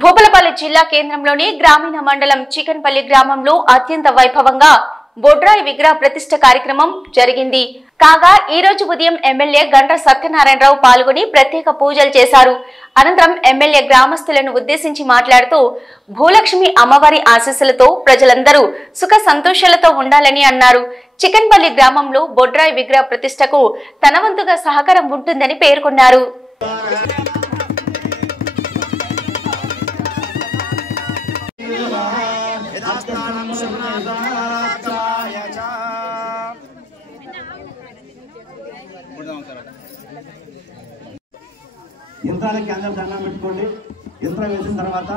భూపాలపల్లి జిల్లా కేంద్రంలోని గ్రామీణ మండలం చికన్పల్లి గ్రామంలో అత్యంత వైభవంగా బొడ్రాయి విగ్రహ ప్రతిష్ఠ కార్యక్రమం జరిగింది. కాగా ఈ రోజు ఉదయం ఎమ్మెల్యే గండ్ర సత్యనారాయణరావు పాల్గొని ప్రత్యేక పూజలు చేశారు. అనంతరం ఎమ్మెల్యే గ్రామస్తులను ఉద్దేశించి మాట్లాడుతూ భూలక్ష్మి అమ్మవారి ఆశీస్సులతో ప్రజలందరూ సుఖ సంతోషాలతో ఉండాలని అన్నారు. చికన్పల్లి గ్రామంలో బొడ్రాయి విగ్రహ ప్రతిష్ఠకు తన వంతుగా సహకారం ఉంటుందని పేర్కొన్నారు. యంత్రాలకి అందరూ దండం పెట్టుకోండి. యంత్రం వేసిన తర్వాత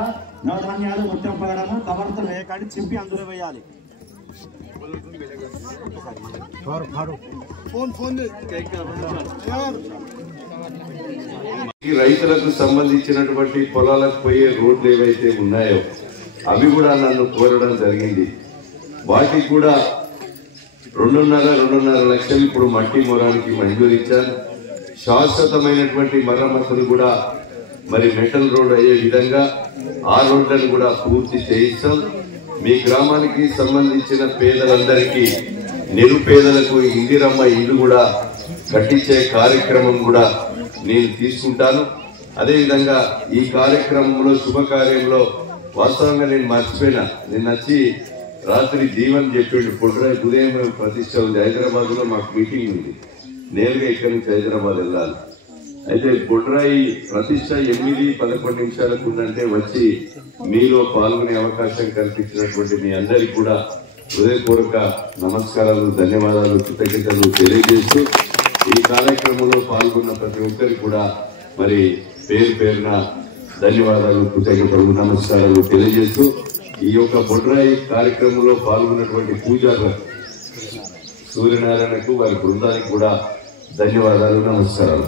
నవధాన్యాలు ముత్యం పగడము కవర్తో వేయకాడి చింపి అందులో వేయాలి. రైతులకు సంబంధించినటువంటి పొలాలకు పోయే రోడ్లు ఏవైతే ఉన్నాయో అవి కూడా నన్ను కోరడం జరిగింది. వాటికి కూడా 2.5 లక్షలు ఇప్పుడు మట్టి మొరానికి మంజూరు ఇచ్చాను. శాశ్వతమైనటువంటి మరమ్మతులు కూడా మరి మెటల్ రోడ్ అయ్యే విధంగా ఆ రోడ్లను కూడా పూర్తి చేయిస్తాం. మీ గ్రామానికి సంబంధించిన పేదలందరికీ నిరుపేదలకు ఇందిరమ్మ ఇల్లు కూడా కట్టించే కార్యక్రమం కూడా నేను తీసుకుంటాను. అదేవిధంగా ఈ కార్యక్రమంలో శుభకార్యంలో వాస్తవంగా నేను మర్చిపోయినా, నేను వచ్చి రాత్రి దీవెన చెప్పిండు. బొడ్రాయి ఉదయం ప్రతిష్ట ఉంది. హైదరాబాద్ లో మాకు మీటింగ్ ఉంది. నేరుగా ఇక్కడి నుంచి హైదరాబాద్ వెళ్ళాలి. అయితే బొడ్రాయి ప్రతిష్ట 8-11 నిమిషాలకు ఉందంటే వచ్చి మీలో పాల్గొనే అవకాశం కల్పించినటువంటి మీ అందరికీ కూడా హృదయపూర్వక నమస్కారాలు, ధన్యవాదాలు, కృతజ్ఞతలు తెలియజేస్తూ ఈ కార్యక్రమంలో పాల్గొన్న ప్రతి ఒక్కరికి కూడా మరి పేరు పేరున ధన్యవాదాలు, కృతజ్ఞతలు, నమస్కారాలు తెలియజేస్తూ ఈ యొక్క బొడ్రాయి కార్యక్రమంలో పాల్గొన్నటువంటి పూజారులకు, సూర్యనారాయణకు, వారి బృందానికి కూడా ధన్యవాదాలు, నమస్కారాలు.